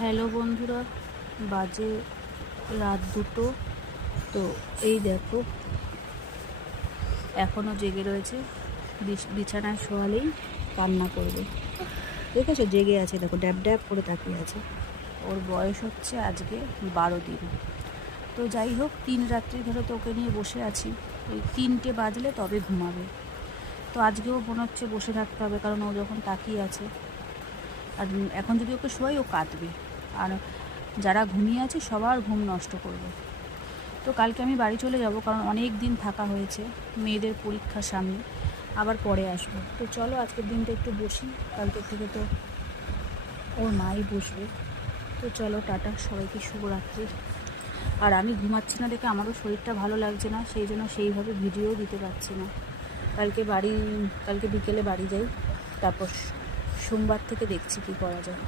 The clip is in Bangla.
হ্যালো বন্ধুরা, বাজে রাত 2টো। তো এই দেখো এখনও জেগে রয়েছে, বিছানায় শোয়ালেই কান্না করবে। দেখেছো জেগে আছে, দেখো ড্যাব ড্যাব করে তাকিয়ে আছে। ওর বয়স হচ্ছে আজকে 12 দিন। তো যাই হোক, 3 রাত্রি ধরে তো ওকে নিয়ে বসে আছি। ওই 3টে বাজলে তবে ঘুমাবে। তো আজকেও মনে হচ্ছে বসে থাকতে হবে, কারণ ও যখন তাকিয়ে আছে। আর এখন যদি ওকে শোয়াই ও কাঁদবে, আর যারা ঘুমিয়ে আছে সবার ঘুম নষ্ট করবে। তো কালকে আমি বাড়ি চলে যাব, কারণ অনেক দিন থাকা হয়েছে, মেয়েদের পরীক্ষার সামনে, আবার পরে আসবো। তো চলো আজকের দিনটা একটু বসি, কালকের থেকে তো ওর মাই বসবে। তো চলো টাটা, সবাইকে শুভরাত্রি। আর আমি ঘুমাচ্ছি না দেখে আমারও শরীরটা ভালো লাগছে না, সেই জন্য সেইভাবে ভিডিও দিতে পারছি না। কালকে বিকেলে বাড়ি যাই, তারপর সোমবার থেকে দেখছি কী করা যায়।